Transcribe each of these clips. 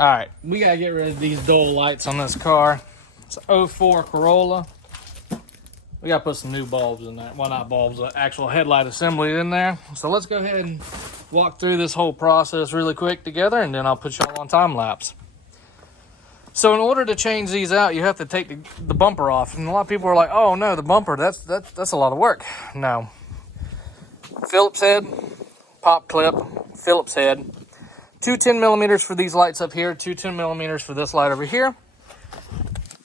All right, we gotta get rid of these dual lights on this car. It's an 04 Corolla. We gotta put some new bulbs in there. Well, not bulbs, actual headlight assembly in there. So let's go ahead and walk through this whole process really quick together, and then I'll put y'all on time lapse. So in order to change these out, you have to take the bumper off. And a lot of people are like, oh no, the bumper, that's a lot of work. No. Phillips head, pop clip, Phillips head. Two 10 millimeters for these lights up here, two 10 millimeters for this light over here.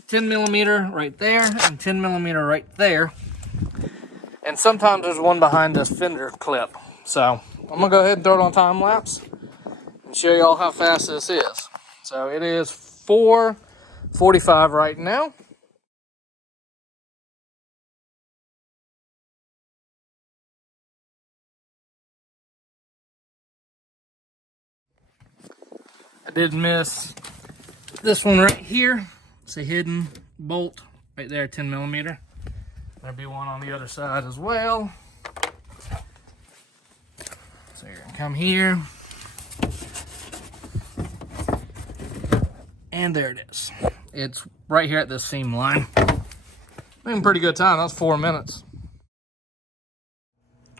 10 millimeter right there, and 10 millimeter right there. And sometimes there's one behind this fender clip. So I'm gonna go ahead and throw it on time lapse and show y'all how fast this is. So it is 4:45 right now. I did miss this one right here. It's a hidden bolt right there, 10 millimeter. There'll be one on the other side as well. So you're gonna come here. And there it is. It's right here at this seam line. Making pretty good time. That was 4 minutes.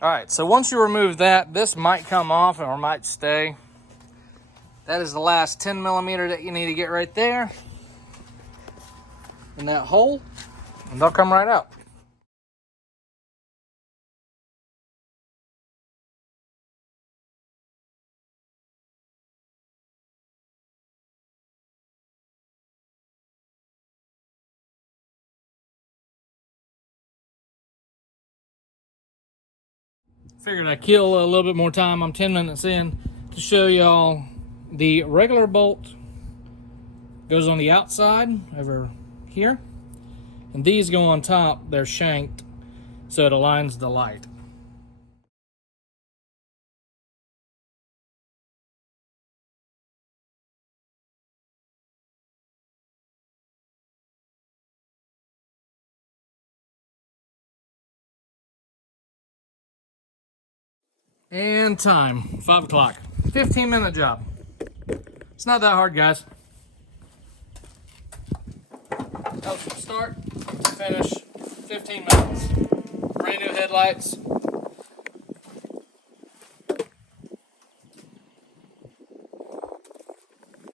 All right, so once you remove that, this might come off or might stay. That is the last 10 millimeter that you need to get right there in that hole, and they'll come right out. Figured I'd kill a little bit more time. I'm 10 minutes in to show y'all the regular bolt goes on the outside over here, and these go on top. They're shanked so it aligns the light. And time, 5 o'clock. 15-minute job. It's not that hard, guys. Helps from start to finish, 15 minutes. Brand new headlights,